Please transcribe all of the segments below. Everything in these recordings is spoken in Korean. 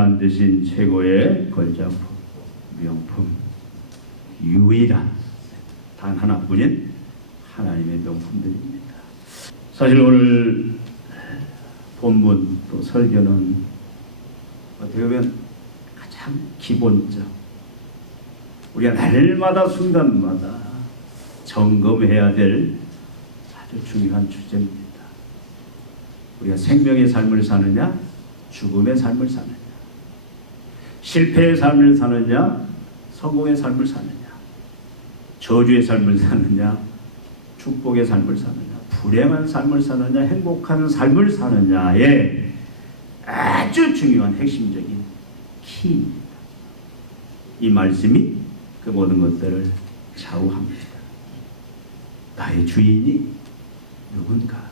만드신 최고의 걸작품, 명품, 유일한 단 하나뿐인 하나님의 명품들입니다. 사실 오늘 본문 또 설교는 어떻게 보면 가장 기본적, 우리가 날마다 순간마다 점검해야 될 아주 중요한 주제입니다. 우리가 생명의 삶을 사느냐, 죽음의 삶을 사느냐, 실패의 삶을 사느냐, 성공의 삶을 사느냐, 저주의 삶을 사느냐, 축복의 삶을 사느냐, 불행한 삶을 사느냐, 행복한 삶을 사느냐의 아주 중요한 핵심적인 키입니다. 이 말씀이 그 모든 것들을 좌우합니다. 나의 주인이 누군가?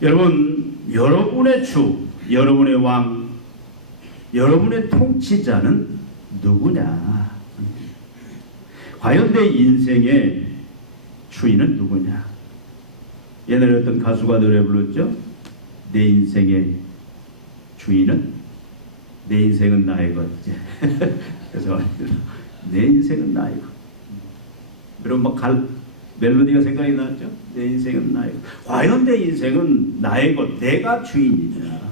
여러분, 여러분의 주, 여러분의 왕, 여러분의 통치자는 누구냐? 과연 내 인생의 주인은 누구냐? 옛날에 어떤 가수가 노래 불렀죠? 내 인생의 주인은, 내 인생은 나의 것. 그래서 내 인생은 나의 것. 여러분 멜로디가 생각이 나죠? 내 인생은 나의 것. 과연 내 인생은 나의 것, 내가 주인이냐?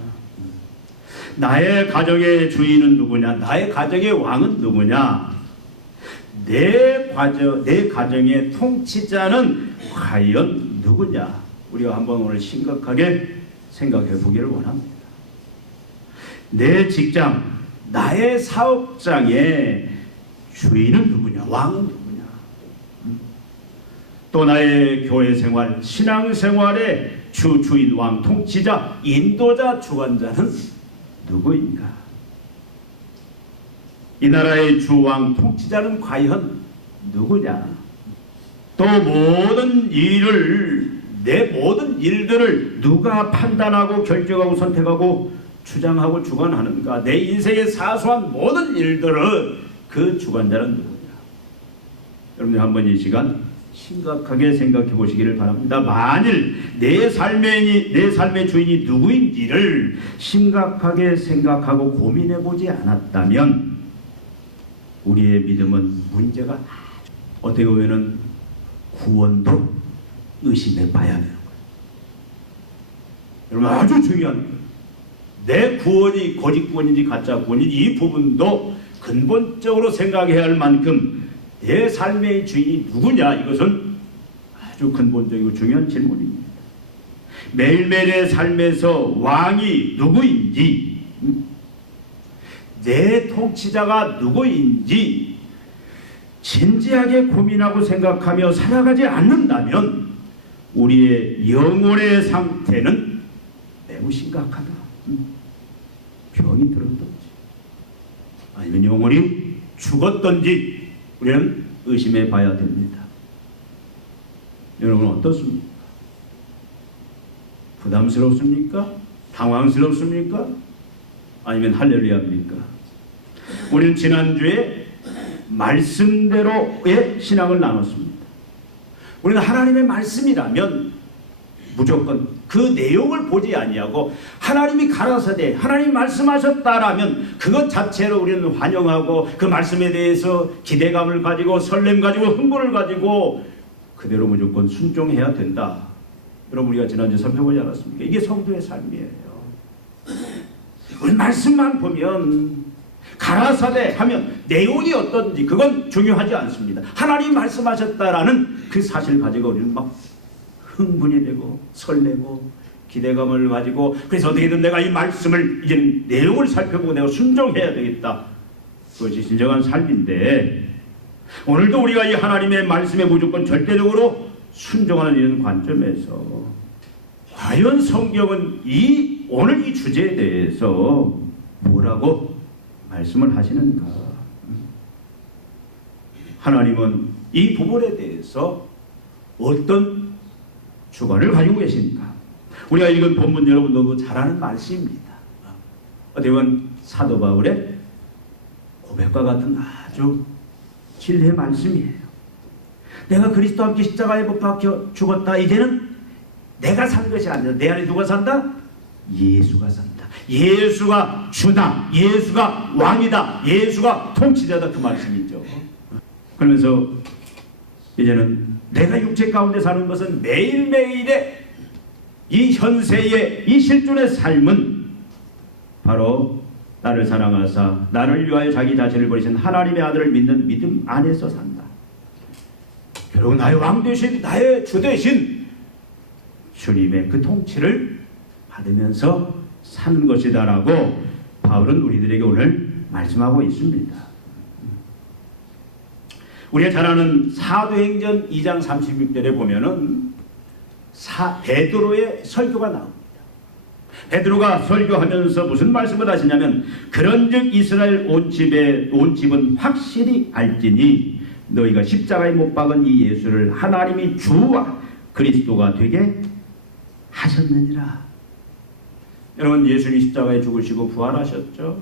나의 가정의 주인은 누구냐? 나의 가정의 왕은 누구냐? 내 가정의 통치자는 과연 누구냐? 우리가 한번 오늘 심각하게 생각해 보기를 원합니다. 내 직장, 나의 사업장의 주인은 누구냐? 왕은 누구냐? 또 나의 교회 생활, 신앙 생활의 주인, 왕, 통치자, 인도자, 주관자는 누구인가? 이 나라의 주, 왕, 통치자는 과연 누구냐? 또 내 모든 일들을 누가 판단하고 결정하고 선택하고 주장하고 주관하는가? 내 인생의 사소한 모든 일들을 그 주관자는 누구냐? 여러분들 한번 이 시간 심각하게 생각해 보시기를 바랍니다. 만일 내 삶의 주인이 누구인지를 심각하게 생각하고 고민해 보지 않았다면 우리의 믿음은 문제가 어떻게 보면은 구원도 의심해 봐야 되는 거예요. 여러분, 아주 중요한 거예요. 내 구원이 거짓 구원인지 가짜 구원인지 이 부분도 근본적으로 생각해야 할 만큼 내 삶의 주인이 누구냐, 이것은 아주 근본적이고 중요한 질문입니다. 매일매일의 삶에서 왕이 누구인지, 내 통치자가 누구인지 진지하게 고민하고 생각하며 살아가지 않는다면 우리의 영혼의 상태는 매우 심각하다. 병이 들었던지 아니면 영혼이 죽었던지 우리는 의심해 봐야 됩니다. 여러분 어떻습니까? 부담스럽습니까? 당황스럽습니까? 아니면 할렐루야입니까? 우리는 지난주에 말씀대로의 신앙을 나눴습니다. 우리는 하나님의 말씀이라면 무조건 그 내용을 보지 아니하고 하나님이 가라사대 하나님 말씀하셨다라면 그것 자체로 우리는 환영하고 그 말씀에 대해서 기대감을 가지고 설렘 가지고 흥분을 가지고 그대로 무조건 순종해야 된다. 여러분, 우리가 지난주에 살펴보지 않았습니까? 이게 성도의 삶이에요. 우리 말씀만 보면 가라사대 하면 내용이 어떤지 그건 중요하지 않습니다. 하나님 말씀하셨다라는 그 사실 가지고 우리는 막 흥분이 되고 설레고 기대감을 가지고 그래서 어떻게든 내가 이 말씀을 이제 내용을 살펴보고 내가 순종해야 되겠다. 그것이 진정한 삶인데 오늘도 우리가 이 하나님의 말씀에 무조건 절대적으로 순종하는 이런 관점에서 과연 성경은 오늘 이 주제에 대해서 뭐라고 말씀을 하시는가? 하나님은 이 부분에 대해서 어떤 주관을 가지고 계십니까? 우리가 읽은 본문 여러분도 잘 아는 말씀입니다. 어떻게 보면 사도 바울의 고백과 같은 아주 진리의 말씀이에요. 내가 그리스도와 함께 십자가에 못 박혀 죽었다. 이제는 내가 산 것이 아니라 내 안에 누가 산다? 예수가 산다. 예수가 주다, 예수가 왕이다, 예수가 통치자다, 그 말씀이죠. 그러면서 이제는 내가 육체 가운데 사는 것은 매일매일의 이 현세의 이 실존의 삶은 바로 나를 사랑하사 나를 위하여 자기 자신을 버리신 하나님의 아들을 믿는 믿음 안에서 산다. 결국 나의 왕 되신, 나의 주 되신 주님의 그 통치를 받으면서 사는 것이다라고 바울은 우리들에게 오늘 말씀하고 있습니다. 우리가 잘 아는 사도행전 2장 36절에 보면은 베드로의 설교가 나옵니다. 베드로가 설교하면서 무슨 말씀을 하시냐면, 그런즉 이스라엘 온 집은 확실히 알지니 너희가 십자가에 못 박은 이 예수를 하나님이 주와 그리스도가 되게 하셨느니라. 여러분, 예수님이 십자가에 죽으시고 부활하셨죠.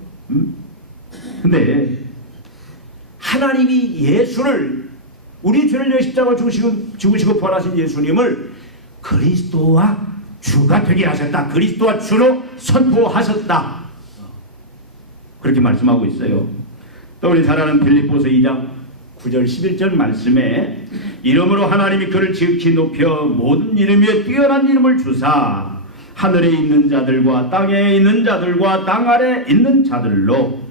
근데 하나님이 예수를, 우리 죄를 위해 십자가에 죽으시고 부활하신 예수님을 그리스도와 주가 되게 하셨다, 그리스도와 주로 선포하셨다, 그렇게 말씀하고 있어요. 또 우리 잘 아는 빌립보서 2장 9절 11절 말씀에 이름으로 하나님이 그를 지극히 높여 모든 이름 위에 뛰어난 이름을 주사 하늘에 있는 자들과 땅에 있는 자들과 땅 아래 있는 자들로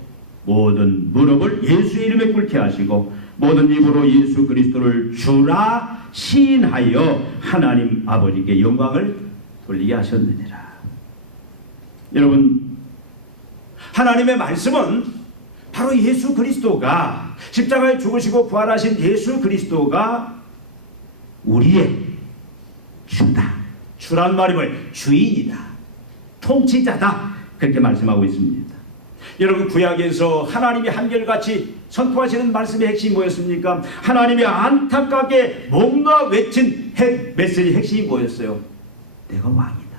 모든 무릎을 예수 이름에 꿇게 하시고 모든 입으로 예수 그리스도를 주라 시인하여 하나님 아버지께 영광을 돌리게 하셨느니라. 여러분, 하나님의 말씀은 바로 예수 그리스도가, 십자가에 죽으시고 부활하신 예수 그리스도가 우리의 주다. 주란 말이 뭐예요? 주인이다, 통치자다, 그렇게 말씀하고 있습니다. 여러분, 구약에서 하나님이 한결같이 선포하시는 말씀의 핵심이 뭐였습니까? 하나님이 안타깝게 뭔가 외친 메시지 핵심이 뭐였어요? 내가 왕이다,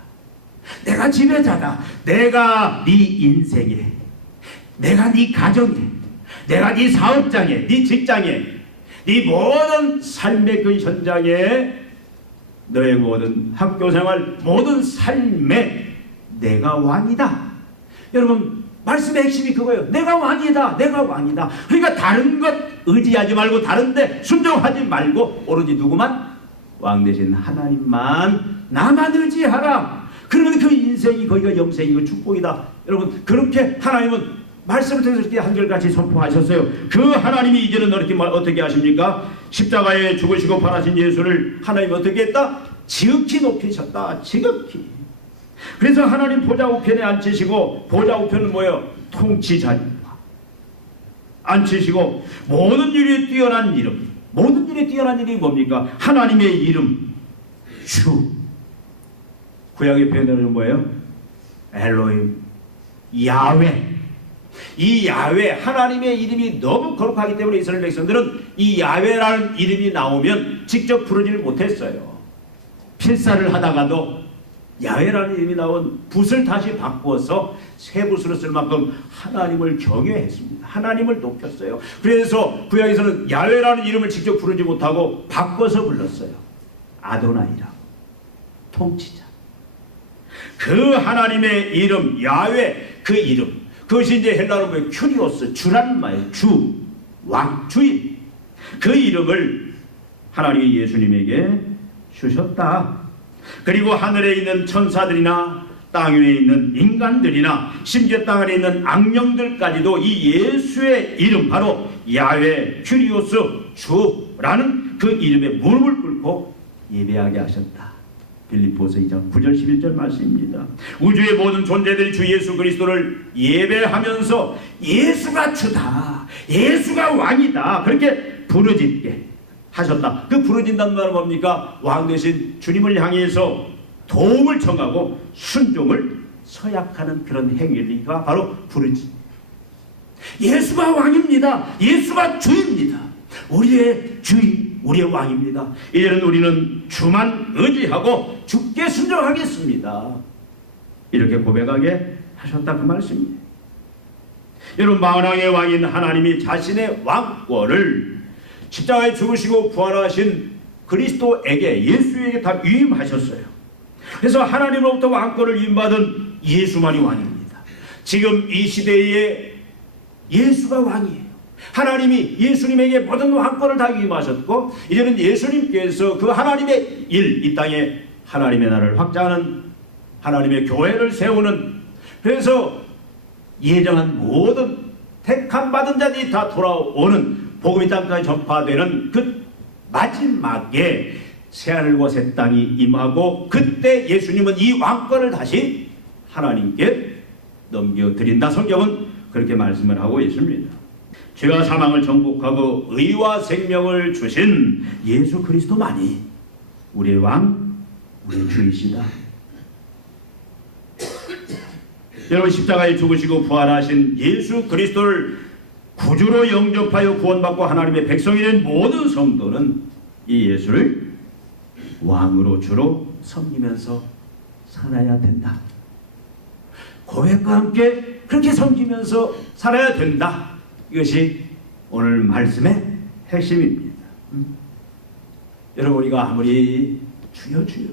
내가 지배자다, 내가 네 인생에, 내가 네 가정에, 내가 네 사업장에, 네 직장에, 네 모든 삶의 그 현장에, 너의 모든 학교생활, 모든 삶에 내가 왕이다. 여러분, 말씀의 핵심이 그거예요. 내가 왕이다, 내가 왕이다. 그러니까 다른 것 의지하지 말고, 다른 데 순종하지 말고, 오로지 누구만? 왕 되신 하나님만, 나만 의지하라. 그러면 그 인생이 거기가 영생이고 축복이다. 여러분, 그렇게 하나님은 말씀을 통해서 이렇게 한결같이 선포하셨어요. 그 하나님이 이제는 어떻게 하십니까? 십자가에 죽으시고 부활하신 예수를 하나님 어떻게 했다? 지극히 높이셨다. 지극히. 그래서 하나님 보좌 우편에 앉히시고, 보좌 우편은 뭐예요? 통치자입니다. 앉히시고 모든 일에 뛰어난 이름, 모든 일에 뛰어난 이름이 뭡니까? 하나님의 이름 주. 구약의 표현은 뭐예요? 엘로힘, 야훼. 이 야훼, 하나님의 이름이 너무 거룩하기 때문에 이스라엘 백성들은 이 야훼라는 이름이 나오면 직접 부르지를 못했어요. 필사를 하다가도 야훼라는 이름이 나온 붓을 다시 바꾸어서 새 붓으로 쓸 만큼 하나님을 경외했습니다. 하나님을 높였어요. 그래서 구약에서는 야훼라는 이름을 직접 부르지 못하고 바꿔서 불렀어요. 아도나이라고, 통치자. 그 하나님의 이름 야훼, 그 이름, 그것이 이제 헬라어로 뭐예요? 큐리오스, 주란 말이에요. 주, 왕, 주인. 그 이름을 하나님이 예수님에게 주셨다. 그리고 하늘에 있는 천사들이나 땅 위에 있는 인간들이나 심지어 땅 아래 있는 악령들까지도 이 예수의 이름, 바로 야훼, 큐리오스, 주라는 그 이름에 무릎을 꿇고 예배하게 하셨다. 빌립보서 2장 9절 11절 말씀입니다. 우주의 모든 존재들이 주 예수 그리스도를 예배하면서 예수가 주다, 예수가 왕이다, 그렇게 부르짖게 하셨다. 그 부르짖는다는 말은 뭡니까? 왕 되신 주님을 향해서 도움을 청하고 순종을 서약하는 그런 행위가 바로 부르짖. 예수가 왕입니다. 예수가 주입니다. 우리의 주인, 우리의 왕입니다. 이제는 우리는 주만 의지하고 주께 순종하겠습니다. 이렇게 고백하게 하셨다, 그 말씀입니다. 여러분, 만왕의 왕인 하나님이 자신의 왕권을 십자가에 죽으시고 부활하신 그리스도에게, 예수에게 다 위임하셨어요. 그래서 하나님으로부터 왕권을 위임받은 예수만이 왕입니다. 지금 이 시대에 예수가 왕이에요. 하나님이 예수님에게 모든 왕권을 다 위임하셨고 이제는 예수님께서 그 하나님의 일, 이 땅에 하나님의 나라를 확장하는, 하나님의 교회를 세우는, 그래서 예정한 모든 택함 받은 자들이 다 돌아오는 복음이 땅까지 전파되는 그 마지막에 새하늘과 새 땅이 임하고 그때 예수님은 이 왕권을 다시 하나님께 넘겨드린다. 성경은 그렇게 말씀을 하고 있습니다. 죄와 사망을 정복하고 의와 생명을 주신 예수 그리스도만이 우리의 왕, 우리의 주이시다. 여러분, 십자가에 죽으시고 부활하신 예수 그리스도를 구주로 영접하여 구원받고 하나님의 백성이 된 모든 성도는 이 예수를 왕으로 주로 섬기면서 살아야 된다. 고백과 함께 그렇게 섬기면서 살아야 된다. 이것이 오늘 말씀의 핵심입니다. 여러분, 우리가 아무리 주여 주여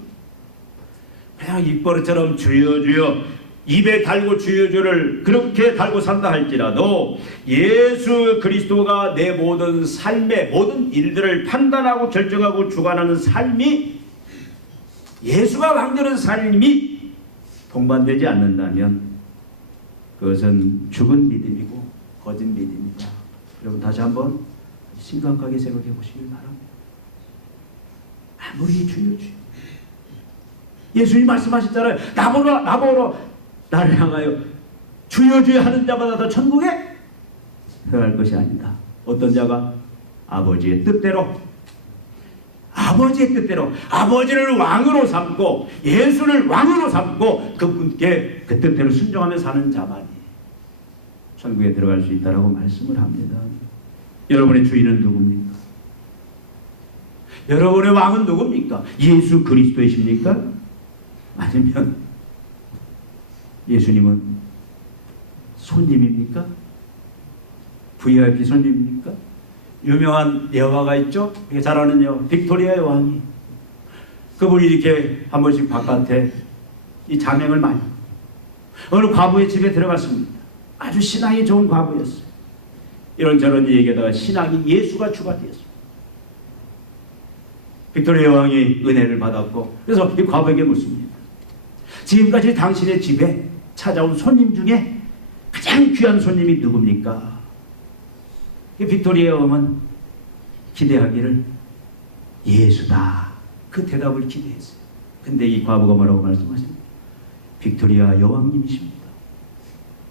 그냥 입버릇처럼 주여 주여 입에 달고 주여 주를 그렇게 달고 산다 할지라도 예수 그리스도가 내 모든 삶의 모든 일들을 판단하고 결정하고 주관하는 삶이, 예수가 왕되는 삶이 동반되지 않는다면 그것은 죽은 믿음이고 거짓 믿음이다. 여러분, 다시 한번 심각하게 생각해 보시길 바랍니다. 아무리 주여 주여, 예수님 말씀하셨잖아요. 나보러 나를 향하여 주여 주여 하는 자마다 더 천국에 들어갈 것이 아니다. 어떤 자가 아버지의 뜻대로, 아버지의 뜻대로 아버지를 왕으로 삼고 예수를 왕으로 삼고 그분께 그 뜻대로 순종하며 사는 자만이 천국에 들어갈 수 있다라고 말씀을 합니다. 여러분의 주인은 누굽니까? 여러분의 왕은 누굽니까? 예수 그리스도이십니까? 아니면 예수님은 손님입니까? VIP 손님입니까? 유명한 여화가 있죠? 잘 아는 여화, 빅토리아 여왕이. 그분이 이렇게 한 번씩 바깥에 이 자명을 많이, 어느 과부의 집에 들어갔습니다. 아주 신앙이 좋은 과부였어요. 이런저런 얘기하다가 신앙이 예수가 주가 되었습니다. 빅토리아 여왕이 은혜를 받았고, 그래서 이 과부에게 묻습니다. 지금까지 당신의 집에 찾아온 손님 중에 가장 귀한 손님이 누굽니까? 빅토리아 여왕은 기대하기를 예수다, 그 대답을 기대했어요. 근데 이 과부가 뭐라고 말씀하십니까? 빅토리아 여왕님이십니다.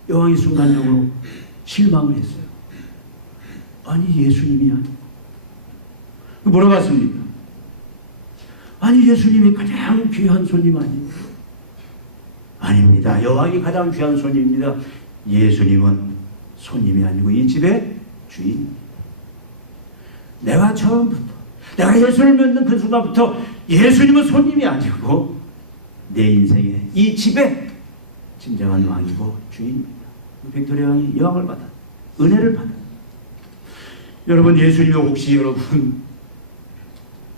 여왕이 순간적으로 실망을 했어요. 아니, 예수님이 아니고 물어봤습니다. 아니, 예수님이 가장 귀한 손님 아니에요? 아닙니다. 여왕이 가장 귀한 손님입니다. 예수님은 손님이 아니고 이 집의 주인입니다. 내가 처음부터, 내가 예수를 믿는 그 순간부터 예수님은 손님이 아니고 내 인생의 이 집의 진정한 왕이고 주인입니다. 빅토리아 왕이 여왕을 받아, 은혜를 받아. 여러분, 예수님이 혹시 여러분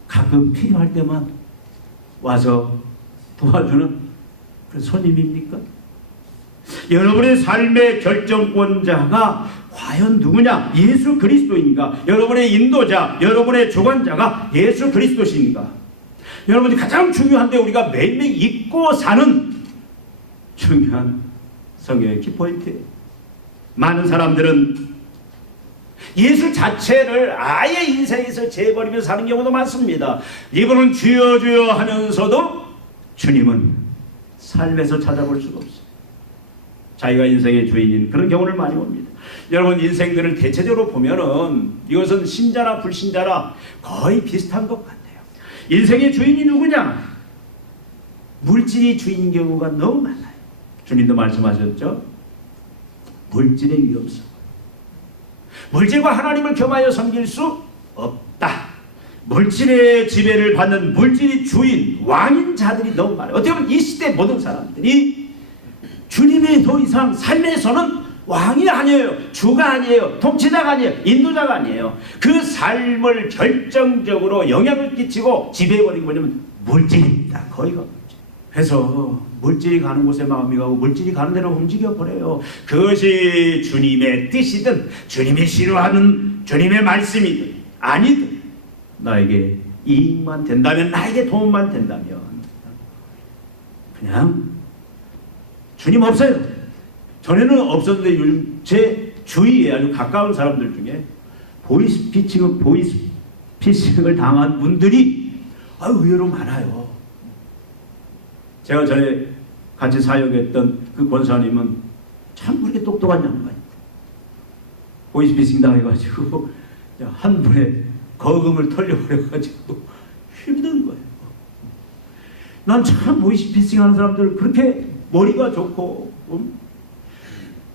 가끔 필요할 때만 와서 도와주는 그 손님입니까? 여러분의 삶의 결정권자가 과연 누구냐? 예수 그리스도인가? 여러분의 인도자, 여러분의 주관자가 예수 그리스도신가? 여러분이 가장 중요한데 우리가 매일매일 잊고 사는 중요한 성경의 키포인트예요. 많은 사람들은 예수 자체를 아예 인생에서 제버리며 사는 경우도 많습니다. 이분은 주여 주여 하면서도 주님은 삶에서 찾아볼 수가 없어요. 자기가 인생의 주인인 그런 경우를 많이 봅니다. 여러분, 인생들을 대체적으로 보면은 이것은 신자나 불신자나 거의 비슷한 것 같아요. 인생의 주인이 누구냐? 물질이 주인인 경우가 너무 많아요. 주님도 말씀하셨죠? 물질의 위험성. 물질과 하나님을 겸하여 섬길 수 없다. 물질의 지배를 받는 물질이 주인, 왕인 자들이 너무 많아요. 어떻게 보면 이 시대 모든 사람들이 주님의 더 이상 삶에서는 왕이 아니에요. 주가 아니에요. 통치자가 아니에요. 인도자가 아니에요. 그 삶을 결정적으로 영향을 끼치고 지배해버린 게 뭐냐면 물질입니다. 거의가 물질. 그래서 물질이 가는 곳에 마음이 가고 물질이 가는 대로 움직여버려요. 그것이 주님의 뜻이든 주님이 싫어하는 주님의 말씀이든 아니든 나에게 이익만 된다면, 나에게 도움만 된다면 그냥 주님 없어요. 전에는 없었는데 요즘 제 주위에 아주 가까운 사람들 중에 보이스피싱을 당한 분들이 의외로 많아요. 제가 전에 같이 사역했던 그 권사님은 참 그렇게 똑똑한 양반입니다. 보이스피싱 당해가지고 한 분의 거금을 털려버려가지고 힘든 거예요. 난 참 보이스피싱 하는 사람들 그렇게 머리가 좋고,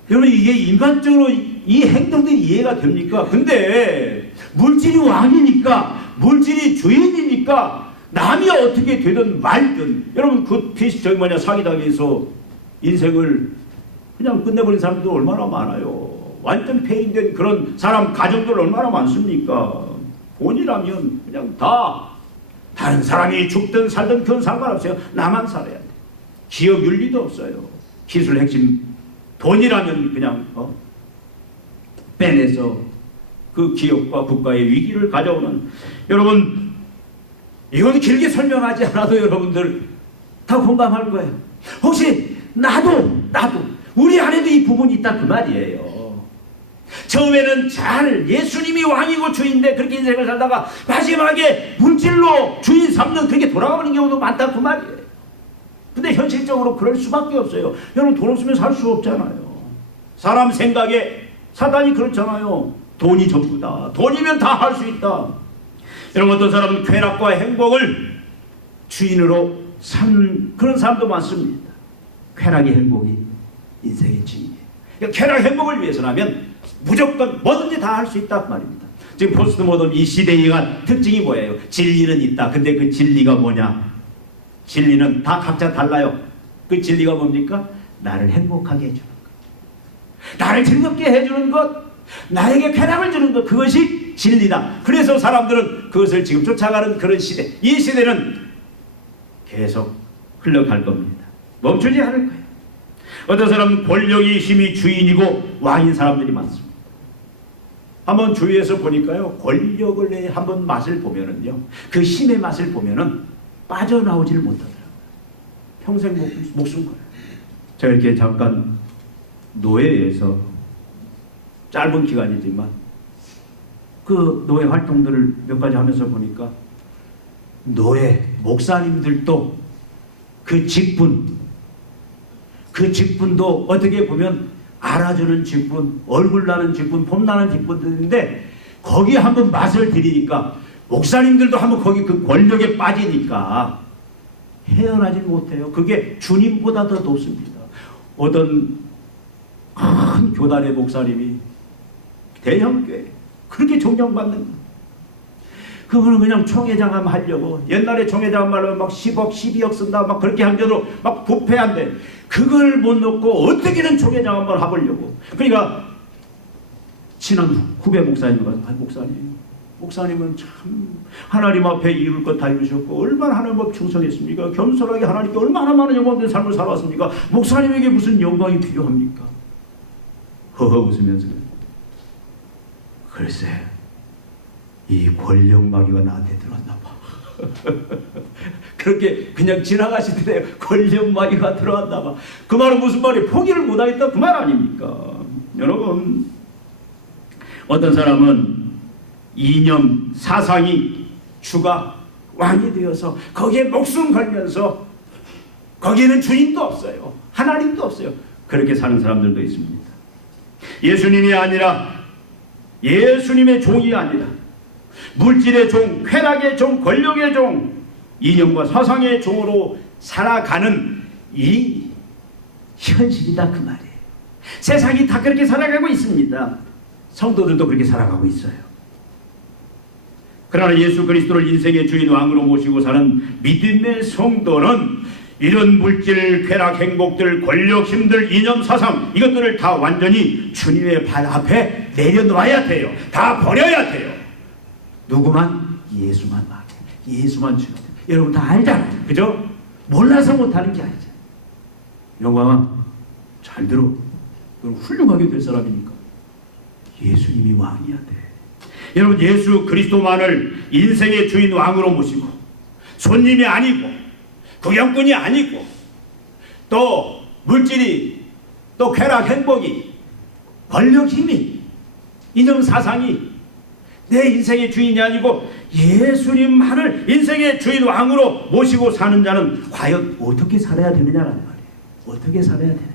여러분 이게 인간적으로 이 행동들이 이해가 됩니까? 근데 물질이 왕이니까, 물질이 주인이니까 남이 어떻게 되든 말든, 여러분 사기당해서 인생을 그냥 끝내버린 사람도 얼마나 많아요. 완전 폐인된 그런 사람 가정들 얼마나 많습니까? 돈이라면 그냥 다 다른 사람이 죽든 살든 그건 상관없어요. 나만 살아야 돼. 기업 윤리도 없어요. 기술 핵심 돈이라면 그냥 빼내서 그 기업과 국가의 위기를 가져오는, 여러분 이건 길게 설명하지 않아도 여러분들 다 공감할 거예요. 혹시 나도 우리 안에도 이 부분이 있다 그 말이에요. 처음에는 잘 예수님이 왕이고 주인인데 그렇게 인생을 살다가 마지막에 물질로 주인 삼는 그렇게 돌아가는 경우도 많다 그 말이에요. 근데 현실적으로 그럴 수밖에 없어요. 여러분 돈 없으면 살 수 없잖아요. 사람 생각에 사단이 그렇잖아요. 돈이 전부다. 돈이면 다 할 수 있다. 여러분 어떤 사람은 쾌락과 행복을 주인으로 삼는 그런 사람도 많습니다. 쾌락이 행복이 인생의 주인이에요. 그러니까 쾌락 행복을 위해서라면 무조건 뭐든지 다 할 수 있다 그 말입니다. 지금 포스트 모던 이 시대의 특징이 뭐예요? 진리는 있다. 근데 그 진리가 뭐냐? 진리는 다 각자 달라요. 그 진리가 뭡니까? 나를 행복하게 해주는 것, 나를 즐겁게 해주는 것, 나에게 쾌락을 주는 것, 그것이 진리다. 그래서 사람들은 그것을 지금 쫓아가는 그런 시대, 이 시대는 계속 흘러갈 겁니다. 멈추지 않을 거예요. 어떤 사람은 권력이 힘이 주인이고 왕인 사람들이 많습니다. 한번 주위에서 보니까요, 권력을 한번 맛을 보면은요, 그 힘의 맛을 보면은 빠져나오지를 못하더라고요. 평생 목숨 걸어요. 제가 이렇게 잠깐 노예에서 짧은 기간이지만 그 노예 활동들을 몇 가지 하면서 보니까 노예 목사님들도 그 직분도 어떻게 보면 알아주는 직분, 얼굴 나는 직분, 폼 나는 직분들인데 거기에 한번 맛을 들이니까 목사님들도 한번 거기 그 권력에 빠지니까 헤어나지 못해요. 그게 주님보다 더 높습니다. 어떤 큰 교단의 목사님이 대형교회 그렇게 존경받는 거, 그분은 그냥 총회장함 하려고, 옛날에 총회장함 말로 막 10억 12억 쓴다 막 그렇게 한 게도 막 부패한데 그걸 못 놓고 어떻게든 총회장함을 해보려고. 그러니까 친한 후배 목사님은 목사님은 참 하나님 앞에 이룰 것 다 이루셨고 얼마나 하나님 앞에 충성했습니까? 겸손하게 하나님께 얼마나 많은 영광된 삶을 살았습니까? 목사님에게 무슨 영광이 필요합니까? 허허 웃으면서 글쎄 이 권력마귀가 나한테 들어왔나 봐. 그렇게 그냥 지나가시더래요. 권력마귀가 들어왔나 봐. 그 말은 무슨 말이에요? 포기를 못하겠다 그 말 아닙니까? 여러분 어떤 사람은 이념, 사상이 주가 왕이 되어서 거기에 목숨 걸면서 거기에는 주인도 없어요. 하나님도 없어요. 그렇게 사는 사람들도 있습니다. 예수님이 아니라, 예수님의 종이 아니라 물질의 종, 쾌락의 종, 권력의 종, 이념과 사상의 종으로 살아가는 이 현실이다 그 말이에요. 세상이 다 그렇게 살아가고 있습니다. 성도들도 그렇게 살아가고 있어요. 그러나 예수 그리스도를 인생의 주인 왕으로 모시고 사는 믿음의 성도는 이런 물질, 쾌락, 행복들, 권력, 힘들, 이념, 사상 이것들을 다 완전히 주님의 발 앞에 내려놓아야 돼요. 다 버려야 돼요. 누구만? 예수만 막 예수만 주는. 여러분 다 알잖아요. 그죠? 몰라서 못하는 게 아니죠. 영광아, 잘 들어. 너는 훌륭하게 될 사람이니까 예수님이 왕이야 돼. 여러분, 예수 그리스도만을 인생의 주인 왕으로 모시고 손님이 아니고 구경꾼이 아니고 또 물질이 또 쾌락 행복이 권력 힘이 이념 사상이 내 인생의 주인이 아니고 예수님만을 인생의 주인 왕으로 모시고 사는 자는 과연 어떻게 살아야 되느냐라는 말이에요. 어떻게 살아야 되느냐.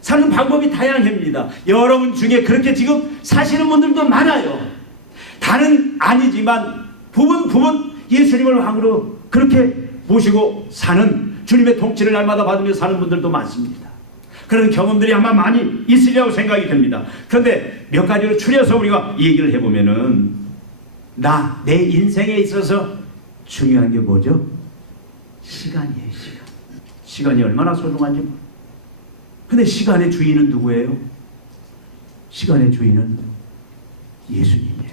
사는 방법이 다양합니다. 여러분 중에 그렇게 지금 사시는 분들도 많아요. 다는 아니지만 부분 예수님을 왕으로 그렇게 모시고 사는, 주님의 통치를 날마다 받으며 사는 분들도 많습니다. 그런 경험들이 아마 많이 있으리라고 생각이 됩니다. 그런데 몇 가지로 추려서 우리가 얘기를 해보면은, 내 인생에 있어서 중요한 게 뭐죠? 시간이에요. 시간이 얼마나 소중한지. 근데 시간의 주인은 누구예요? 시간의 주인은 예수님이에요.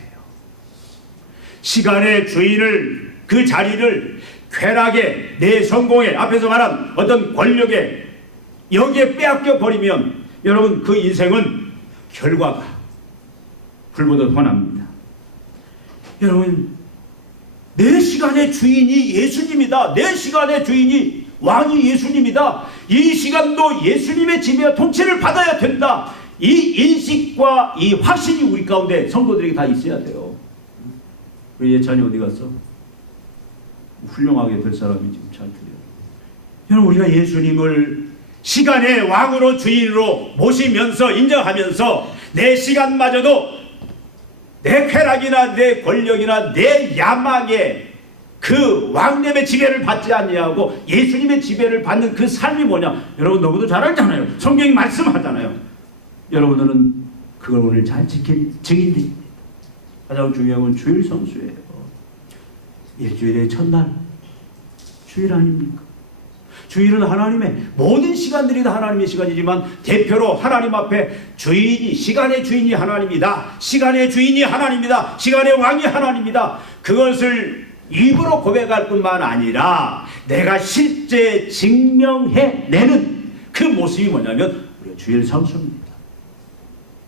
시간의 주인을, 그 자리를 쾌락에, 내 성공에, 앞에서 말한 어떤 권력에, 여기에 빼앗겨 버리면 여러분 그 인생은 결과가 불보듯 뻔합니다. 여러분, 내 시간의 주인이 예수님이다. 내 시간의 주인이 왕이 예수님이다. 이 시간도 예수님의 지배와 통치를 받아야 된다. 이 인식과 이 확신이 우리 가운데 성도들에게 다 있어야 돼요. 우리 예찬이 어디 갔어? 훌륭하게 될 사람이 지금 잘 들려요. 여러분, 우리가 예수님을 시간의 왕으로 주인으로 모시면서 인정하면서 내 시간마저도 내 쾌락이나 내 권력이나 내 야망의 그 왕님의 지배를 받지 아니하고 예수님의 지배를 받는 그 삶이 뭐냐? 여러분 너무도 잘 알잖아요. 성경이 말씀하잖아요. 여러분들은 그걸 오늘 잘 지킨 증인들입니다. 가장 중요한 건 주일 성수예요. 일주일의 첫날 주일 아닙니까? 주일은 하나님의, 모든 시간들이 다 하나님의 시간이지만 대표로 하나님 앞에 주인이, 시간의 주인이 하나님이다. 시간의 주인이 하나님이다. 시간의 왕이 하나님이다. 그것을 입으로 고백할 뿐만 아니라 내가 실제 증명해내는 그 모습이 뭐냐면 우리가 주일 성수입니다.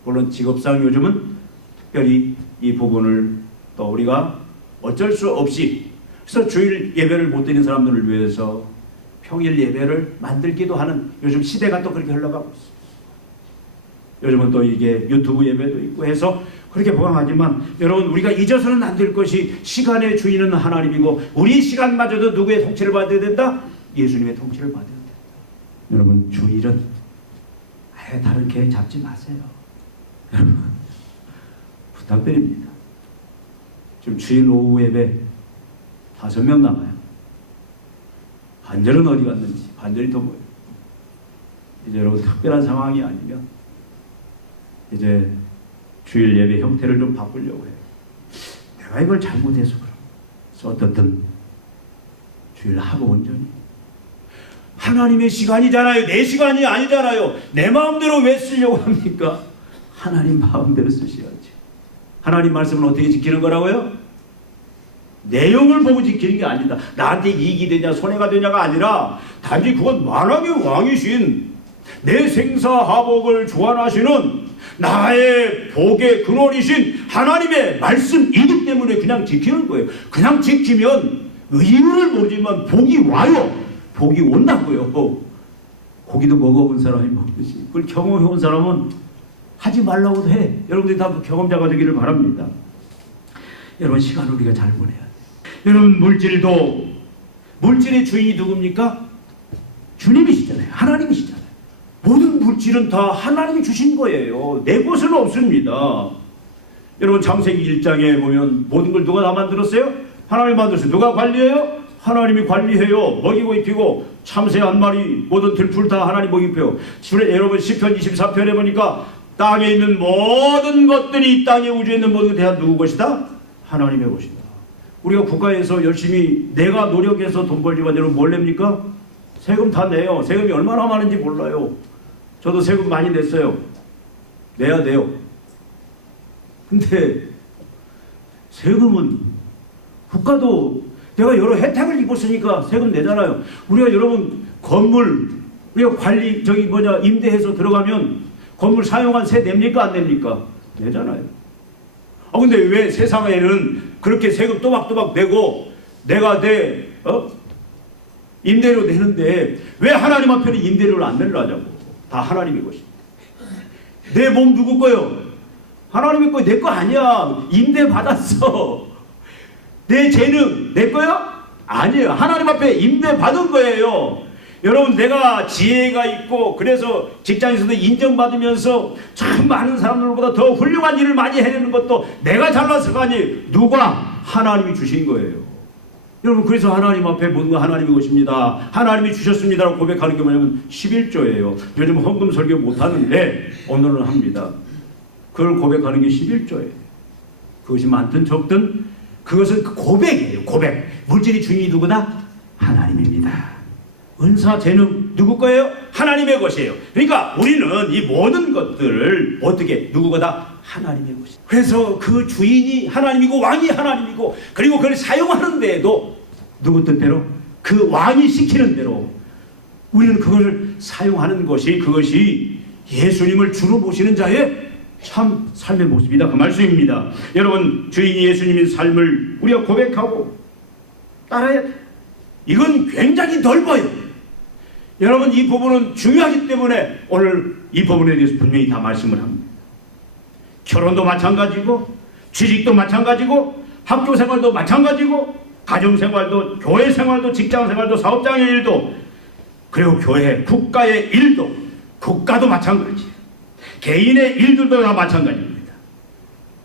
물론 직업상 요즘은 특별히 이 부분을 또 우리가 어쩔 수 없이, 그래서 주일 예배를 못 드리는 사람들을 위해서 평일 예배를 만들기도 하는 요즘 시대가 또 그렇게 흘러가고 있어요. 요즘은 또 이게 유튜브 예배도 있고 해서 그렇게 보강하지만, 여러분 우리가 잊어서는 안 될 것이 시간의 주인은 하나님이고 우리 시간마저도 누구의 통치를 받아야 된다? 예수님의 통치를 받아야 된다. 여러분, 주일은 아예 다른 계획 잡지 마세요. 여러분 부탁드립니다. 지금 주일 오후 예배 5명 남아요. 반절은 어디 갔는지, 반절이 더 뭐예요? 이제 여러분 특별한 상황이 아니면 이제 주일 예배 형태를 좀 바꾸려고 해요. 내가 이걸 잘못해서 그럼. 그래서 어떻든 주일 하고 온전히. 하나님의 시간이잖아요. 내 시간이 아니잖아요. 내 마음대로 왜 쓰려고 합니까? 하나님 마음대로 쓰셔야지. 하나님 말씀은 어떻게 지키는 거라고요? 내용을 보고 지키는 게 아니다. 나한테 이익이 되냐 손해가 되냐가 아니라 단지 그건 만왕의 왕이신, 내 생사하복을 주관하시는 나의 복의 근원이신 하나님의 말씀이기 때문에 그냥 지키는 거예요. 그냥 지키면 이유를 모르지만 복이 와요. 복이 온다고요. 고기도 먹어본 사람이 먹듯이 그걸 경험해온 사람은 하지 말라고도 해. 여러분들이 다 그 경험자가 되기를 바랍니다. 여러분, 시간을 우리가 잘 보내야 돼요. 여러분, 물질의 주인이 누굽니까? 주님이시잖아요. 하나님이시잖아요. 모든 물질은 다 하나님이 주신 거예요. 내 것은 없습니다. 여러분, 창세기 1장에 보면 모든 걸 누가 다 만들었어요? 하나님이 만들었어요. 누가 관리해요? 하나님이 관리해요. 먹이고 입히고 참새 한 마리, 모든 들풀 다 하나님 먹이고 입혀요. 여러분, 시편 24편에 보니까 땅에 있는 모든 것들이, 이 땅에 우주에 있는 모든 것들이 다 누구 것이다? 하나님의 것이다. 우리가 국가에서 열심히 내가 노력해서 돈 벌지만 여러분 뭘 냅니까? 세금 다 내요. 세금이 얼마나 많은지 몰라요. 저도 세금 많이 냈어요. 내야 돼요. 근데 세금은 국가도 내가 여러 혜택을 입었으니까 세금 내잖아요. 우리가 여러분 건물을 우리가 관리 임대해서 들어가면 건물 사용한 세 냅니까 안 냅니까? 내잖아요. 근데 왜 세상에는 그렇게 세금 또박또박 내고 내가 임대료 내는데 왜 하나님 앞에는 임대료를 안 내려고? 다 하나님의 것입니다. 내 몸 누구 거요? 하나님의 거, 내 거 아니야. 임대 받았어. 내 재능 내 거요? 아니에요. 하나님 앞에 임대 받은 거예요. 여러분, 내가 지혜가 있고 그래서 직장에서도 인정받으면서 참 많은 사람들보다 더 훌륭한 일을 많이 해내는 것도 내가 잘나서가 아니 누가? 하나님이 주신 거예요. 여러분, 그래서 하나님 앞에 모든 거 하나님의 것입니다. 하나님이 주셨습니다라고 고백하는 게 뭐냐면 11조예요. 요즘 헌금 설교 못하는데 오늘은 합니다. 그걸 고백하는 게 11조예요. 그것이 많든 적든 그것은 고백이에요. 고백. 물질이 주인이 누구다? 하나님입니다. 은사, 재능 누구 거예요? 하나님의 것이에요. 그러니까 우리는 이 모든 것들을 어떻게 누구 거다? 하나님의 것이에요. 그래서 그 주인이 하나님이고 왕이 하나님이고 그리고 그걸 사용하는 데에도 누구 뜻대로? 그 왕이 시키는 대로 우리는 그것을 사용하는 것이 그것이 예수님을 주로 모시는 자의 참 삶의 모습이다. 그 말씀입니다. 여러분, 주인이 예수님의 삶을 우리가 고백하고 따라야 돼. 이건 굉장히 넓어요. 여러분, 이 부분은 중요하기 때문에 오늘 이 부분에 대해서 분명히 다 말씀을 합니다. 결혼도 마찬가지고 취직도 마찬가지고 학교생활도 마찬가지고 가정생활도 교회생활도 직장생활도 사업장의 일도 그리고 교회 국가의 일도 국가도 마찬가지예요. 개인의 일들도 다 마찬가지입니다.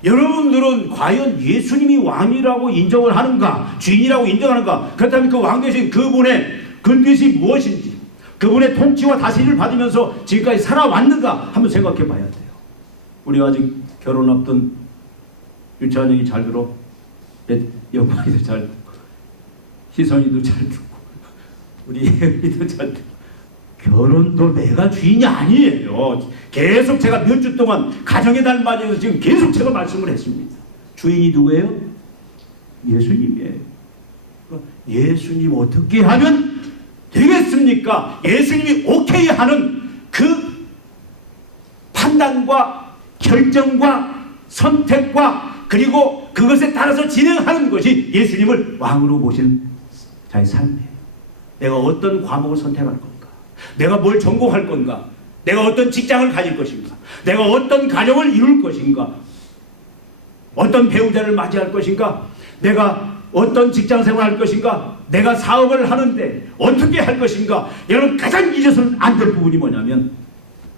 여러분들은 과연 예수님이 왕이라고 인정을 하는가? 주인이라고 인정하는가? 그렇다면 그 왕 되신 그분의 근뜻이 무엇인지 그분의 통치와 다스림을 받으면서 지금까지 살아왔는가 한번 생각해 봐야 돼요. 우리 아직 결혼 앞둔 유찬영이 잘 들어, 영광이도 잘 듣고 희선이도 잘 듣고 우리 혜연이도 잘 듣고 결혼도 내가 주인이 아니에요. 계속 제가 몇 주 동안 가정의 달 맞이해서 지금 계속 제가 말씀을 했습니다. 주인이 누구예요? 예수님이에요. 예수님 어떻게 하면 되겠습니까? 예수님이 오케이 하는 그 판단과 결정과 선택과 그리고 그것에 따라서 진행하는 것이 예수님을 왕으로 모신 자의 삶이에요. 내가 어떤 과목을 선택할 건가? 내가 뭘 전공할 건가? 내가 어떤 직장을 가질 것인가? 내가 어떤 가정을 이룰 것인가? 어떤 배우자를 맞이할 것인가? 내가 어떤 직장 생활을 할 것인가? 내가 사업을 하는데 어떻게 할 것인가? 여러분, 가장 잊어서는 안 될 부분이 뭐냐면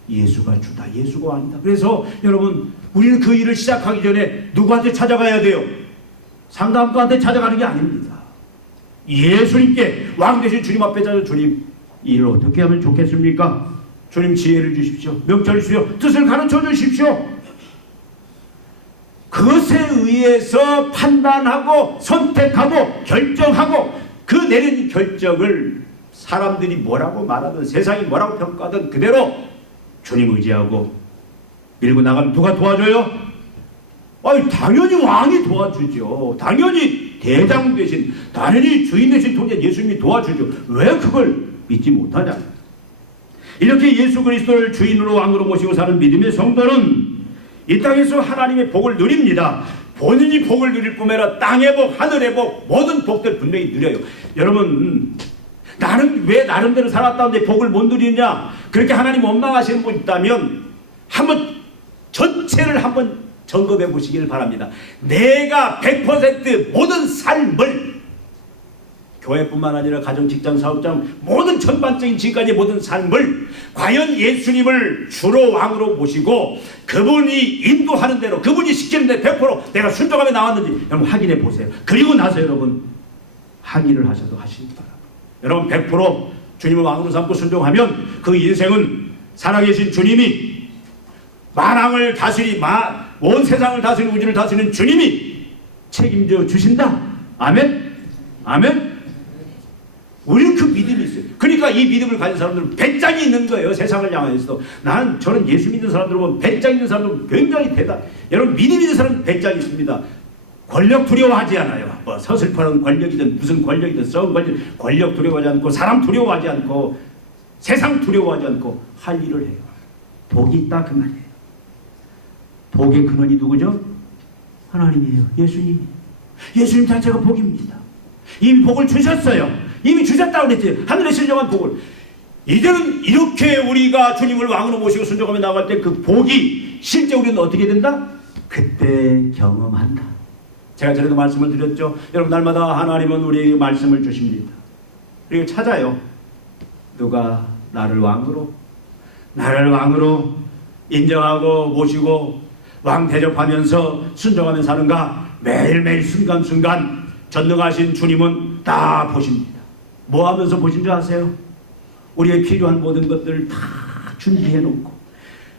예수가 주다, 예수가 왕이다. 그래서 여러분, 우리는 그 일을 시작하기 전에 누구한테 찾아가야 돼요? 상담가한테 찾아가는 게 아닙니다. 예수님께 왕 되신 주님 앞에 찾아 주님, 이 일을 어떻게 하면 좋겠습니까? 주님 지혜를 주십시오. 명철을 주십시오. 뜻을 가르쳐 주십시오. 그것에 의해서 판단하고 선택하고 결정하고 그 내린 결정을 사람들이 뭐라고 말하든 세상이 뭐라고 평가하든 그대로 주님 의지하고 밀고 나가면 누가 도와줘요? 아니, 당연히 왕이 도와주죠. 당연히 대장 대신, 당연히 주인 대신 통해 예수님이 도와주죠. 왜 그걸 믿지 못하냐? 이렇게 예수 그리스도를 주인으로 왕으로 모시고 사는 믿음의 성도는 이 땅에서 하나님의 복을 누립니다. 본인이 복을 누릴 뿐만 아니라 땅의 복, 하늘의 복, 모든 복들 분명히 누려요. 여러분, 나는 왜 나름대로 살았다는데 복을 못 누리느냐? 그렇게 하나님 원망하시는 분 있다면 한번 전체를 한번 점검해 보시기를 바랍니다. 내가 100% 모든 삶을 교회뿐만 아니라 가정, 직장, 사업장 모든 전반적인 지금까지 모든 삶을 과연 예수님을 주로 왕으로 모시고 그분이 인도하는 대로 그분이 시키는 대로 100% 내가 순종하며 나왔는지 여러분 확인해 보세요. 그리고 나서 여러분 항의를 하셔도 하시기 바랍니다. 여러분 100% 주님을 왕으로 삼고 순종하면 그 인생은 살아계신 주님이 만왕을 다스리 온 세상을 다스리는 우주를 다스리는 주님이 책임져 주신다. 아멘? 아멘? 우리는 그 믿음이 있어요. 그러니까 이 믿음을 가진 사람들은 배짱이 있는 거예요. 세상을 향해서도. 저는 예수 믿는 사람들 보면 배짱 있는 사람들은 굉장히 여러분, 믿음 있는 사람은 배짱이 있습니다. 권력 두려워하지 않아요. 뭐 서슬퍼런 권력이든 무슨 권력이든 썩은 권력 두려워하지 않고 사람 두려워하지 않고 세상 두려워하지 않고 할 일을 해요. 복이 있다 그 말이에요. 복의 근원이 누구죠? 하나님이에요. 예수님이. 예수님 자체가 복입니다. 이미 복을 주셨어요. 이미 주셨다고 그랬지. 하늘의 신령한 복을. 이제는 이렇게 우리가 주님을 왕으로 모시고 순종하며 나갈 때 그 복이 실제 우리는 어떻게 된다? 그때 경험한다. 제가 전에도 말씀을 드렸죠. 여러분 날마다 하나님은 우리에게 말씀을 주십니다. 그리고 찾아요. 누가 나를 왕으로 인정하고 모시고 왕 대접하면서 순종하며 사는가? 매일매일 순간순간 전능하신 주님은 다 보십니다. 뭐 하면서 보신 줄 아세요? 우리의 필요한 모든 것들을 다 준비해 놓고,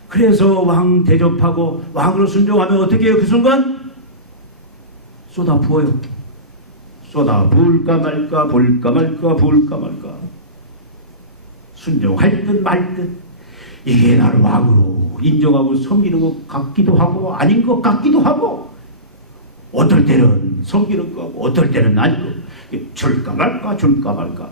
그래서 왕 대접하고 왕으로 순종하면 어떻게 해요? 그 순간 쏟아 부어요. 쏟아 부을까 말까, 볼까 말까, 부을까 말까. 순종할 듯 말 듯. 이게 나를 왕으로 인정하고 섬기는 것 같기도 하고 아닌 것 같기도 하고, 어떨 때는 섬기는 것 같고 어떨 때는 아닌 것, 줄까 말까 줄까 말까.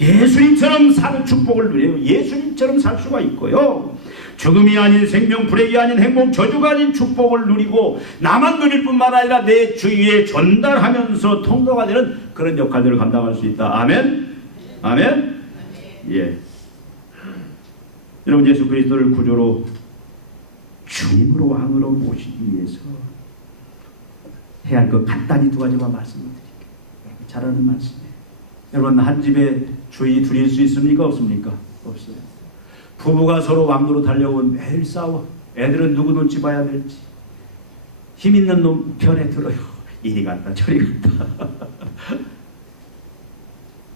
예수님처럼 사는 축복을 누려요. 예수님처럼 살 수가 있고요. 죽음이 아닌 생명, 불행이 아닌 행복, 저주가 아닌 축복을 누리고 나만 누릴 뿐만 아니라 내 주위에 전달하면서 통로가 되는 그런 역할들을 감당할 수 있다. 아멘? 아멘? 예. 여러분 예수 그리스도를 구주로 주님으로 왕으로 모시기 위해서 해야 할 것 간단히 두 가지만 말씀을 드릴게요. 잘하는 말씀이에요. 여러분 한 집에 주인이 둘일 수 있습니까? 없습니까? 없어요. 부부가 서로 왕으로 달려오면 매일 싸워. 애들은 누구 눈치 봐야 될지. 힘 있는 놈 편에 들어요. 이리 갔다 저리 갔다.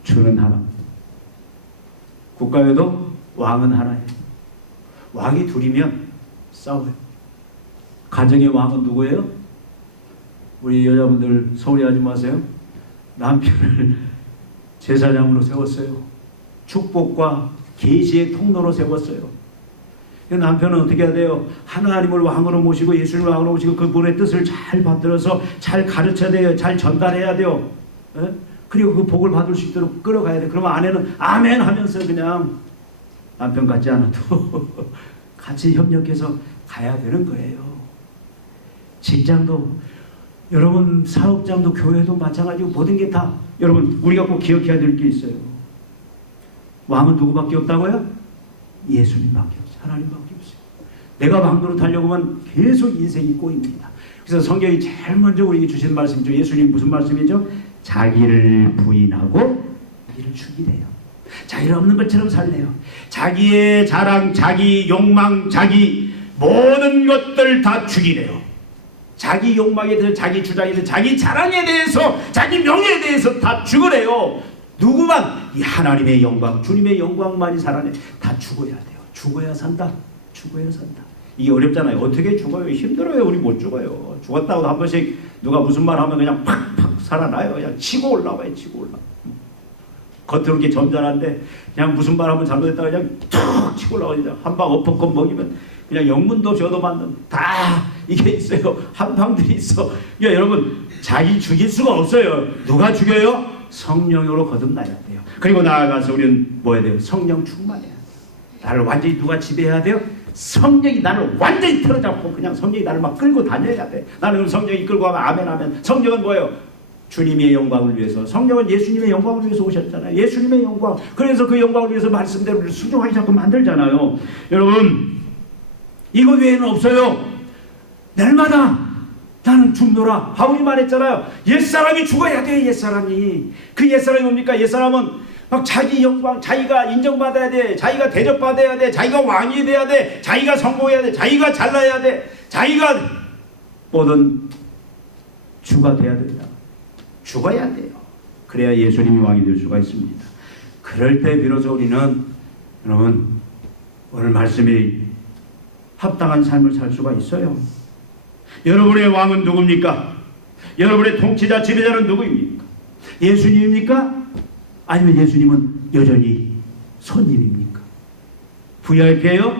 주는 하나. 국가에도 왕은 하나예요. 왕이 둘이면 싸워요. 가정의 왕은 누구예요? 우리 여자분들 서운해하지 마세요. 남편을 제사장으로 세웠어요. 축복과 계시의 통로로 세웠어요. 남편은 어떻게 해야 돼요? 하나님을 왕으로 모시고 예수님을 왕으로 모시고 그분의 뜻을 잘 받들어서 잘 가르쳐야 돼요. 잘 전달해야 돼요. 에? 그리고 그 복을 받을 수 있도록 끌어가야 돼요. 그러면 아내는 아멘 하면서 그냥 남편 같지 않아도 같이 협력해서 가야 되는 거예요. 직장도, 여러분 사업장도, 교회도 마찬가지고 모든 게 다 여러분 우리가 꼭 기억해야 될 게 있어요. 왕은 누구밖에 없다고요? 예수님밖에 없어요. 하나님밖에 없어요. 내가 왕으로 타려고 하면 계속 인생이 꼬입니다. 그래서 성경이 제일 먼저 우리에게 주신 말씀이죠. 예수님 무슨 말씀이죠? 자기를 부인하고 자기를 죽이래요. 자기를 없는 것처럼 살래요. 자기의 자랑, 자기 욕망, 자기 모든 것들 다 죽이래요. 자기 욕망에 대해서, 자기 주장에 대해서, 자기 자랑에 대해서, 자기 명예에 대해서 다 죽으래요. 누구만? 이 하나님의 영광, 주님의 영광만이 살아내. 다 죽어야 돼요. 죽어야 산다. 죽어야 산다. 이게 어렵잖아요. 어떻게 죽어요? 힘들어요. 우리 못 죽어요. 죽었다고 한 번씩 누가 무슨 말 하면 그냥 팍팍 살아나요. 그냥 치고 올라와요. 치고 올라. 겉으로 이렇게 점잖한데 그냥 무슨 말 하면 잘못했다가 그냥 툭 치고 올라와요. 한 방 엎어컷 먹이면 그냥 영문도 저도 맞는 다 이게 있어요. 한방들이 있어. 그러니까 여러분 자기 죽일 수가 없어요. 누가 죽여요? 성령으로 거듭나야 돼요. 그리고 나아가서 우리는 뭐 해야 돼요? 성령 충만해야 돼요. 나를 완전히 누가 지배해야 돼요? 성령이 나를 완전히 틀어잡고 그냥 성령이 나를 막 끌고 다녀야 돼. 나는 성령이 끌고 가면 아멘 하면. 성령은 뭐예요? 주님의 영광을 위해서. 성령은 예수님의 영광을 위해서 오셨잖아요. 예수님의 영광. 그래서 그 영광을 위해서 말씀대로 순종하게 자꾸 만들잖아요. 여러분 이거 외에는 없어요. 날마다 나는 죽노라. 바울이 말했잖아요. 옛사람이 죽어야 돼. 옛사람이. 그 옛사람이 뭡니까? 옛사람은 막 자기 영광, 자기가 인정받아야 돼. 자기가 대접받아야 돼. 자기가 왕이 돼야 돼. 자기가 성공해야 돼. 자기가 잘나야 돼. 자기가 뭐든 주가 돼야 된다. 죽어야 돼요. 그래야 예수님이 왕이 될 수가 있습니다. 그럴 때 비로소 우리는 여러분 오늘 말씀이 합당한 삶을 살 수가 있어요. 여러분의 왕은 누굽니까? 여러분의 통치자, 지배자는 누구입니까? 예수님입니까? 아니면 예수님은 여전히 손님입니까? VIP예요?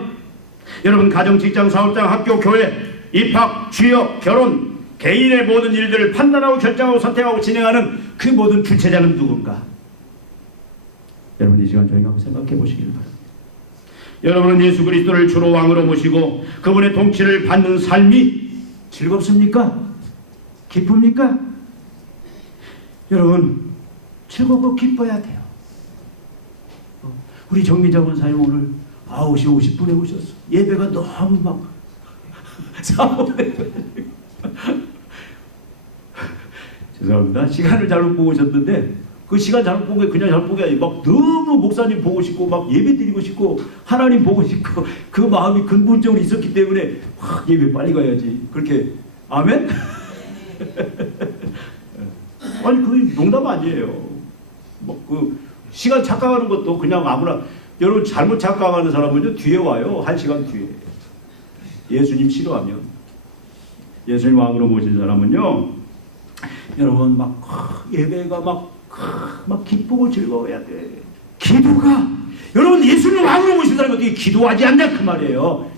여러분 가정, 직장, 사업장, 학교, 교회, 입학, 취업, 결혼, 개인의 모든 일들을 판단하고 결정하고 선택하고 진행하는 그 모든 주체자는 누군가? 여러분 이 시간 저희 한번 생각해 보시길 바랍니다. 여러분은 예수 그리스도를 주로 왕으로 모시고 그분의 통치를 받는 삶이 즐겁습니까? 기쁩니까? 여러분 즐겁고 기뻐야 돼요. 우리 정미자 원사님 오늘 9시 50분에 오셨어. 예배가 너무 막 사모해. 죄송합니다. 시간을 잘못 보고 오셨는데 그 시간 잘못 본 게 그냥 잘못 본 게 아니고 막 너무 목사님 보고 싶고 막 예배 드리고 싶고 하나님 보고 싶고 그 마음이 근본적으로 있었기 때문에 예배 빨리 가야지. 그렇게 아멘? 아니 그게 농담 아니에요. 뭐 그 시간 착각하는 것도 그냥 아무나 여러분 잘못 착각하는 사람은요 뒤에 와요. 1시간 뒤에. 예수님 싫어하면 예수님 왕으로 모신 사람은요 여러분 막 예배가 막 기쁘고 즐거워야 돼. 기도가 여러분 예수님 왕으로 모신 사람이 어떻게 기도하지 않냐 그 말이에요.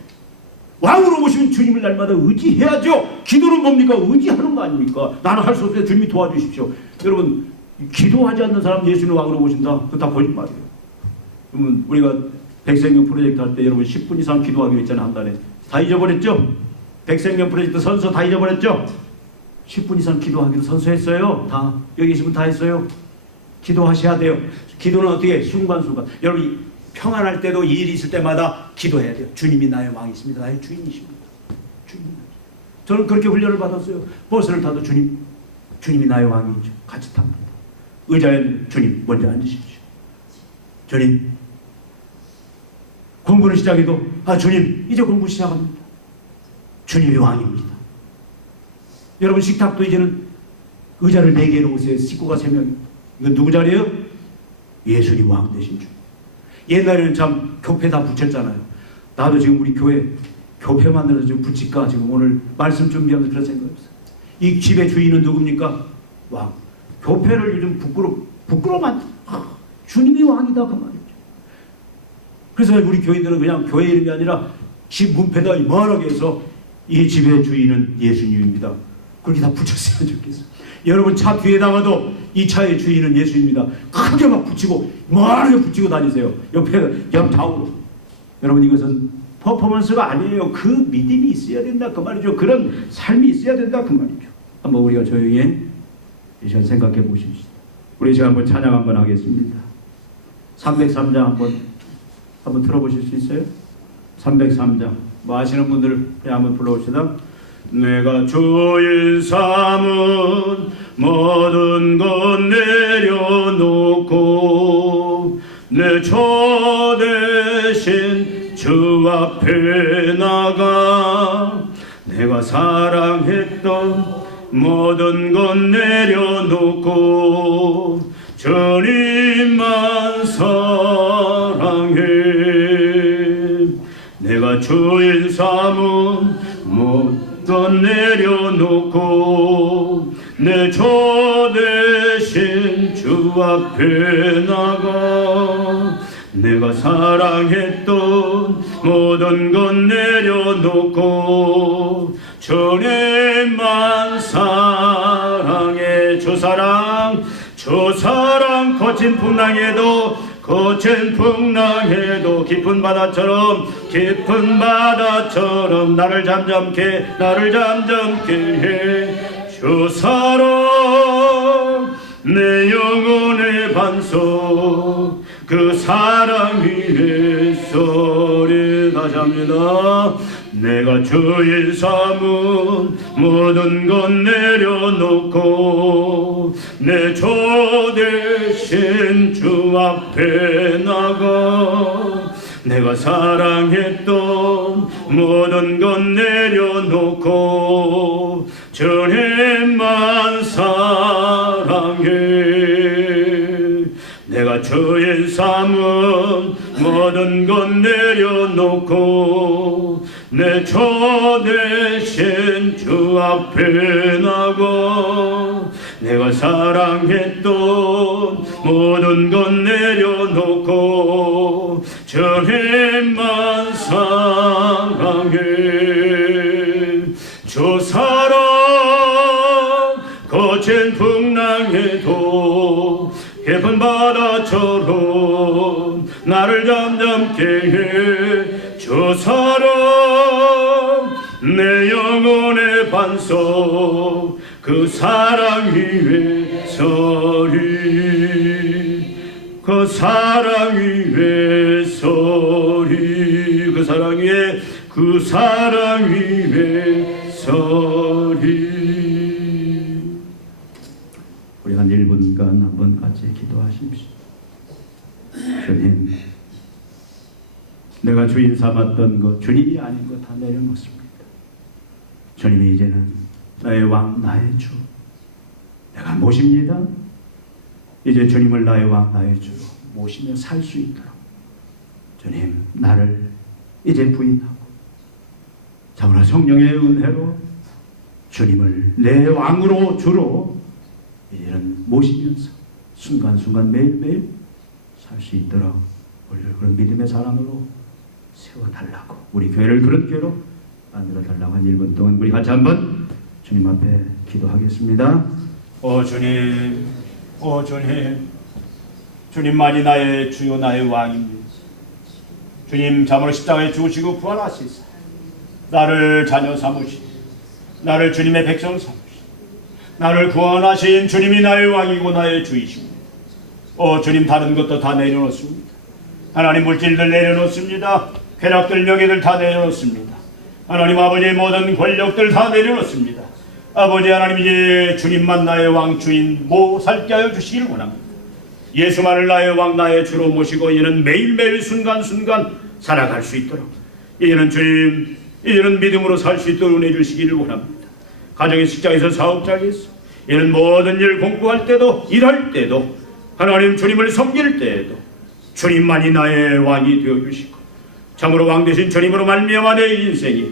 왕으로 모시면 주님을 날마다 의지해야죠. 기도는 뭡니까? 의지하는 거 아닙니까? 나는 할 수 없어요. 주님이 도와주십시오. 여러분 기도하지 않는 사람 예수님 왕으로 모신다? 그거 다 거짓말이에요. 그러면 우리가 백생명 프로젝트 할 때 여러분 10분 이상 기도하기로 했잖아요. 한 달에. 다 잊어버렸죠? 백생명 프로젝트 선서 다 잊어버렸죠? 10분 이상 기도하기로 선서했어요. 다 여기 계신 분 다 했어요. 기도하셔야 돼요. 기도는 어떻게? 순간순간. 여러분 평안할 때도 일이 있을 때마다 기도해야 돼요. 주님이 나의 왕이십니다. 나의 주인이십니다. 주님. 저는 그렇게 훈련을 받았어요. 버스를 타도 주님이 나의 왕이죠. 같이 탑니다. 의자에 주님 먼저 앉으십시오. 주님. 공부를 시작해도 주님 이제 공부 시작합니다. 주님이 왕입니다. 여러분 식탁도 이제는 의자를 4개 놓으세요. 식구가 3명입니다. 이건 누구 자리예요? 예수님 왕 되신 주. 옛날에는 참 교패 다 붙였잖아요. 나도 지금 우리 교회 교패 만들어서 지금 붙일까 지금 오늘 말씀 준비하면서 그런 생각했어요. 이 집의 주인은 누굽니까? 왕. 교패를 요즘 부끄러워만 주님이 왕이다 그 말이죠. 그래서 우리 교인들은 그냥 교회 이름이 아니라 집 문패다 이만하게 해서 이 집의 주인은 예수님입니다. 그렇게 다 붙였으면 좋겠어요. 여러분 차 뒤에다가도 이 차의 주인은 예수입니다. 크게 막 붙이고 이만하게 붙이고 다니세요. 옆에 좌우로. 여러분 이것은 퍼포먼스가 아니에요. 그 믿음이 있어야 된다 그 말이죠. 그런 삶이 있어야 된다 그 말이죠. 한번 우리가 조용히 이 시간 생각해 보십시다. 우리 지금 한번 찬양 한번 하겠습니다. 303장 한번 들어보실 수 있어요? 303장 뭐 아시는 분들 한번 불러봅시다. 내가 주인 삼은 모든 것 내려놓고 내 주 대신 주 앞에 나가 내가 사랑했던 모든 것 내려놓고 주님만 사랑해. 내가 주인 삼은 모든 것 내려놓고 내 주 대신 주 앞에 나가 내가 사랑했던 모든 것 내려놓고 주님만 사랑해. 주 사랑 거친 풍랑에도 깊은 바다처럼 나를 잠잠케 해. 주 사랑 내 영혼의 반석 그 사랑 위에 소리 다시 합니다. 내가 주인 삼은 모든 것 내려놓고 내 주 대신 주 앞에 나가 내가 사랑했던 모든 것 내려놓고 주님만 사랑해. 내가 주인 삼은 모든 것 내려놓고 내 주 대신 주 앞에 나가 내가 사랑했던 모든 것 내려놓고 주님만 사랑해. 주 사랑 거친 풍랑에도 깊은 바다처럼 나를 잠잠케 해 주사람 내 영혼의 반석 그 사랑 위에 서리 그 사랑 위에 서리 그 사랑 위에 그 사랑 위에 서리. 우리 한 1분간 한번 같이 기도하십시오. 주님, 내가 주인 삼았던 것, 주님이 아닌 것 다 내려놓습니다. 주님이 이제는 나의 왕, 나의 주, 내가 모십니다. 이제 주님을 나의 왕, 나의 주로 모시며 살 수 있도록 주님, 나를 이제 부인하고 참으로 성령의 은혜로 주님을 내 왕으로 주로 이제는 모시면서 순간순간 매일매일 살 수 있도록 우리를 그런 믿음의 사람으로 세워달라고, 우리 교회를 그런 교회로 만들어달라고 한 1분 동안 우리 같이 한번 주님 앞에 기도하겠습니다. 주님, 주님, 주님만이 나의 주요 나의 왕입니다. 주님 참으로 십자가에 죽으시고 부활하시사 나를 자녀 삼으시고 나를 주님의 백성 삼으시고 나를 구원하신 주님이 나의 왕이고 나의 주이십니다. 주님, 다른 것도 다 내려놓습니다. 하나님, 물질들 내려놓습니다. 쾌락들 명예들 다 내려놓습니다. 하나님 아버지의 모든 권력들 다 내려놓습니다. 아버지 하나님, 이제 주님만 나의 왕 주인 살게 하여 주시기를 원합니다. 예수만을 나의 왕 나의 주로 모시고 이제는 매일매일 순간순간 살아갈 수 있도록 이제는 주님, 이제는 믿음으로 살 수 있도록 은혜 주시기를 원합니다. 가정의 직장에서 사업장에서 이런 모든 일 공부할 때도 일할 때도 하나님 주님을 섬길 때에도 주님만이 나의 왕이 되어주시고 참으로 왕 되신 주님으로 말미암아 내 인생이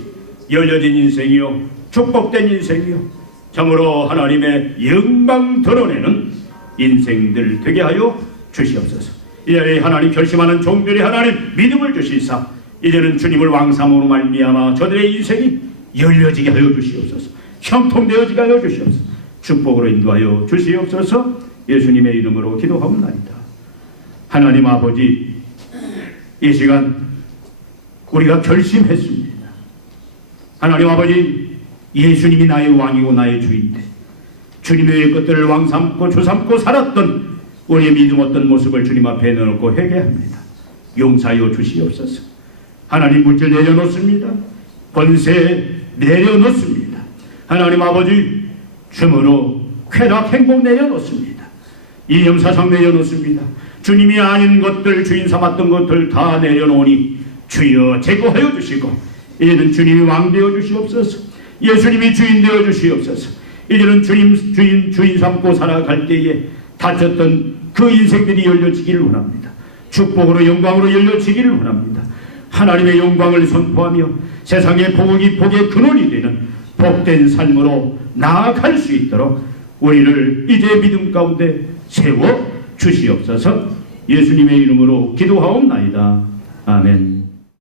열려진 인생이요 축복된 인생이요 참으로 하나님의 영광 드러내는 인생들 되게 하여 주시옵소서. 이제 하나님 결심하는 종들이 하나님 믿음을 주시사 이제는 주님을 왕삼으로 말미암아 저들의 인생이 열려지게 하여 주시옵소서. 형통되어지게 하여 주시옵소서. 축복으로 인도하여 주시옵소서. 예수님의 이름으로 기도하옵나이다. 하나님 아버지, 이 시간 우리가 결심했습니다. 하나님 아버지, 예수님이 나의 왕이고 나의 주인데 주님의 것들을 왕 삼고 주 삼고 살았던 우리의 믿음 어떤 모습을 주님 앞에 내놓고 회개합니다. 용서하여 주시옵소서. 하나님, 물질 내려놓습니다. 권세 내려놓습니다. 하나님 아버지, 춤으로 쾌락 행복 내려놓습니다. 이념사상 내려놓습니다. 주님이 아닌 것들, 주인 삼았던 것들 다 내려놓으니 주여 제거하여 주시고 이제는 주님이 왕 되어 주시옵소서. 예수님이 주인 되어 주시옵소서. 이제는 주인 삼고 살아갈 때에 다쳤던 그 인생들이 열려지기를 원합니다. 축복으로 영광으로 열려지기를 원합니다. 하나님의 영광을 선포하며 세상의 복의 근원이 되는 복된 삶으로 나아갈 수 있도록 우리를 이제 믿음 가운데 세워 주시옵소서. 예수님의 이름으로 기도하옵나이다. 아멘.